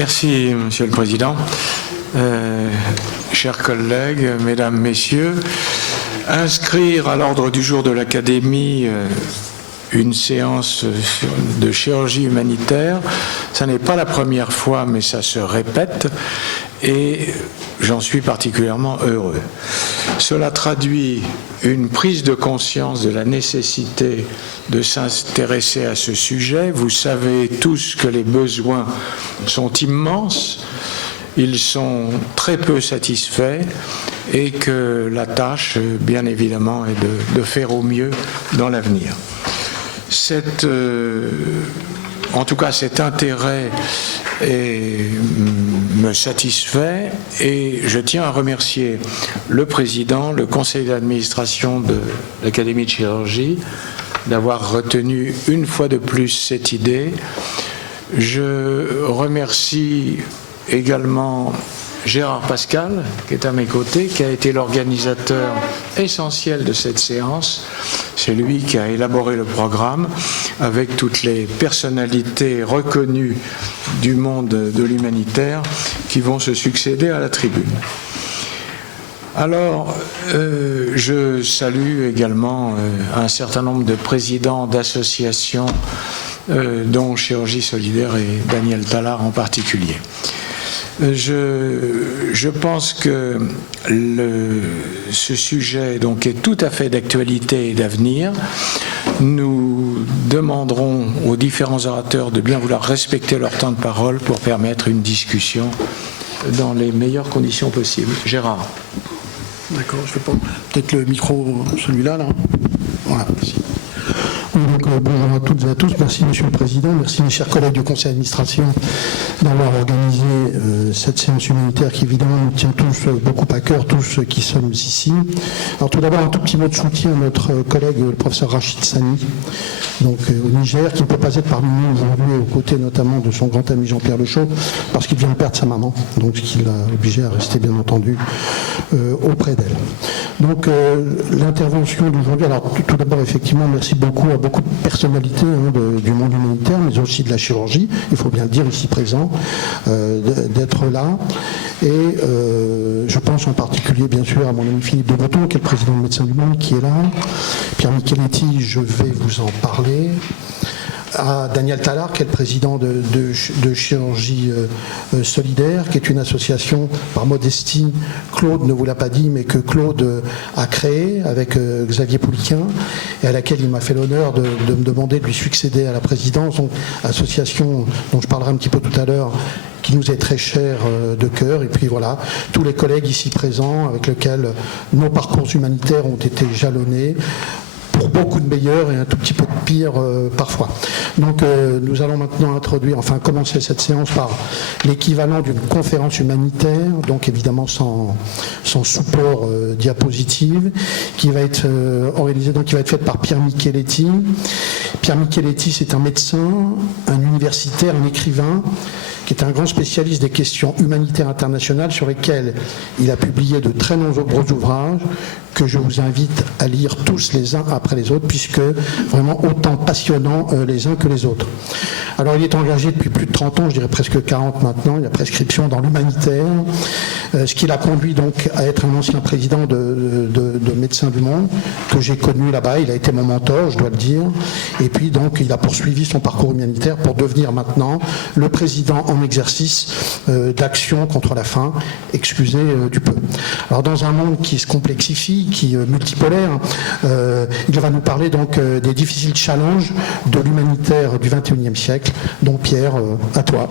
Merci, Monsieur le Président. Chers collègues, Mesdames, Messieurs, inscrire à l'ordre du jour de l'Académie une séance de chirurgie humanitaire, ça n'est pas la première fois, mais ça se répète, et j'en suis particulièrement heureux. Cela traduit une prise de conscience de la nécessité de s'intéresser à ce sujet. Vous savez tous que les besoins sont immenses, ils sont très peu satisfaits et que la tâche, bien évidemment, est de faire au mieux dans l'avenir. En tout cas, cet intérêt me satisfait et je tiens à remercier le président, le conseil d'administration de l'Académie de chirurgie d'avoir retenu une fois de plus cette idée. Je remercie également Gérard Pascal, qui est à mes côtés, qui a été l'organisateur essentiel de cette séance. C'est lui qui a élaboré le programme avec toutes les personnalités reconnues du monde de l'humanitaire qui vont se succéder à la tribune. Alors, je salue également un certain nombre de présidents d'associations, dont Chirurgie Solidaire et Daniel Tallard en particulier. Je pense que ce sujet donc, est tout à fait d'actualité et d'avenir. Nous demanderons aux différents orateurs de bien vouloir respecter leur temps de parole pour permettre une discussion dans les meilleures conditions possibles. Gérard. D'accord, je vais prendre peut-être le micro, celui-là, là. Voilà, merci. Donc, bonjour à toutes et à tous. Merci, Monsieur le Président. Merci, mes chers collègues du Conseil d'administration, d'avoir organisé cette séance humanitaire qui, évidemment, nous tient tous beaucoup à cœur, tous ceux qui sommes ici. Alors, tout d'abord, un tout petit mot de soutien à notre collègue, le professeur Rachid Sani, donc au Niger, qui ne peut pas être parmi nous aujourd'hui, aux côtés notamment de son grand ami Jean-Pierre Lechaud, parce qu'il vient de perdre sa maman, donc ce qui l'a obligé à rester, bien entendu, auprès d'elle. Donc, l'intervention d'aujourd'hui, alors tout d'abord, effectivement, merci beaucoup à beaucoup de personnalités du monde humanitaire, mais aussi de la chirurgie, il faut bien le dire ici présent, d'être là. Et je pense en particulier, bien sûr, à mon ami Philippe de Breton, qui est le président de Médecins du Monde, qui est là. Pierre Micheletti, je vais vous en parler. À Daniel Tallard, qui est le président de Chirurgie Solidaire, qui est une association par modestie, Claude ne vous l'a pas dit, mais que Claude a créée avec Xavier Pouliquin, et à laquelle il m'a fait l'honneur de me demander de lui succéder à la présidence, donc association dont je parlerai un petit peu tout à l'heure, qui nous est très cher de cœur, et puis voilà, tous les collègues ici présents avec lesquels nos parcours humanitaires ont été jalonnés, pour beaucoup de meilleurs et un tout petit peu de pire parfois. Donc nous allons maintenant commencer cette séance par l'équivalent d'une conférence humanitaire, donc évidemment sans support diapositive, qui va être organisée, donc qui va être faite par Pierre Micheletti. Pierre Micheletti, c'est un médecin, un universitaire, un écrivain, qui est un grand spécialiste des questions humanitaires internationales sur lesquelles il a publié de très nombreux ouvrages que je vous invite à lire tous les uns après les autres, puisque vraiment autant passionnants les uns que les autres. Alors il est engagé depuis plus de 30 ans, je dirais presque 40 maintenant, il a prescription dans l'humanitaire, ce qui l'a conduit donc à être un ancien président de Médecins du Monde, que j'ai connu là-bas, il a été mon mentor, je dois le dire, et puis donc il a poursuivi son parcours humanitaire pour devenir maintenant le président en exercice d'Action contre la faim, excusez du peu. Alors dans un monde qui se complexifie, qui est multipolaire, il va nous parler donc des difficiles challenges de l'humanitaire du XXIe siècle. Donc Pierre, à toi.